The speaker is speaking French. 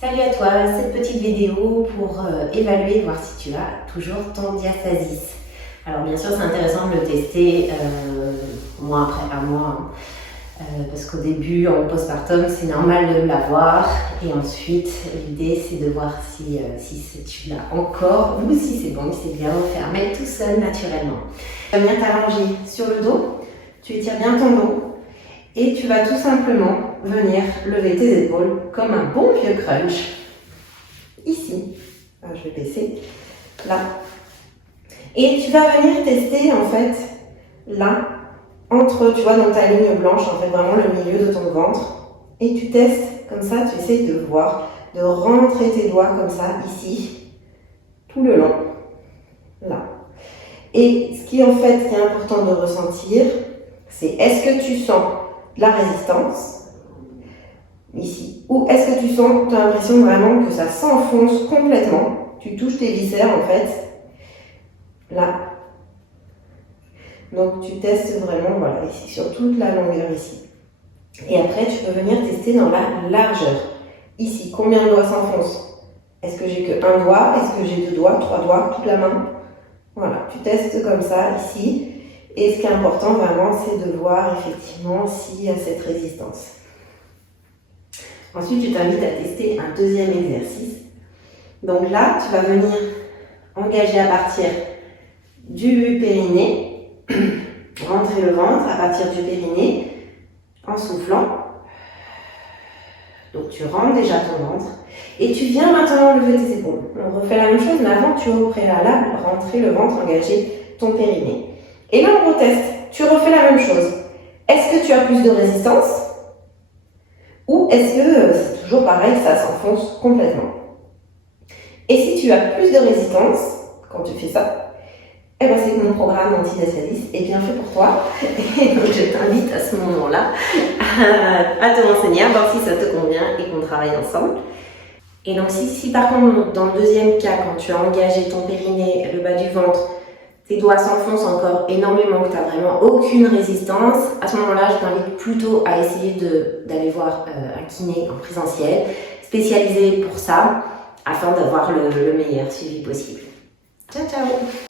Salut à toi, cette petite vidéo pour évaluer, voir si tu as toujours ton diastasis. Alors bien sûr c'est intéressant de le tester mois après un mois, parce qu'au début en postpartum c'est normal de l'avoir et ensuite l'idée c'est de voir si tu l'as encore ou si c'est bon, si c'est bien fermé tout seul naturellement. Tu vas venir t'allonger sur le dos, tu étires bien ton dos. Et tu vas tout simplement venir lever tes épaules comme un bon vieux crunch. Ici. Alors, je vais baisser. Là. Et tu vas venir tester en fait là, entre, tu vois, dans ta ligne blanche, en fait vraiment le milieu de ton ventre. Et tu testes comme ça, tu essaies de voir, de rentrer tes doigts comme ça, ici, tout le long. Là. Et ce qui en fait est important de ressentir, c'est est-ce que tu sens la résistance, ici, ou est-ce que tu sens, tu as l'impression vraiment que ça s'enfonce complètement, tu touches tes viscères en fait, là, donc tu testes vraiment, voilà, ici, sur toute la longueur ici, et après tu peux venir tester dans la largeur, ici, combien de doigts s'enfoncent, est-ce que j'ai que un doigt, est-ce que j'ai 2 doigts, 3 doigts, toute la main, voilà, tu testes comme ça, ici. Et ce qui est important vraiment, c'est de voir effectivement s'il y a cette résistance. Ensuite, je t'invite à tester un deuxième exercice. Donc là, tu vas venir engager à partir du périnée, rentrer le ventre à partir du périnée en soufflant. Donc tu rentres déjà ton ventre et tu viens maintenant lever tes épaules. On refait la même chose, mais avant tu au préalable, rentrer le ventre, engager ton périnée. Et là, on reteste. Tu refais la même chose. Est-ce que tu as plus de résistance? Ou est-ce que c'est toujours pareil, ça s'enfonce complètement? Et si tu as plus de résistance, quand tu fais ça, eh ben c'est que mon programme anti-diastasis est bien fait pour toi. Et donc, je t'invite à ce moment-là à te renseigner, à voir si ça te convient et qu'on travaille ensemble. Et donc, si par contre, dans le deuxième cas, quand tu as engagé ton périnée, le bas du ventre, tes doigts s'enfoncent encore énormément, que tu n'as vraiment aucune résistance, à ce moment-là, je t'invite plutôt à essayer d'aller voir un kiné en présentiel, spécialisé pour ça, afin d'avoir le meilleur suivi possible. Ciao, ciao!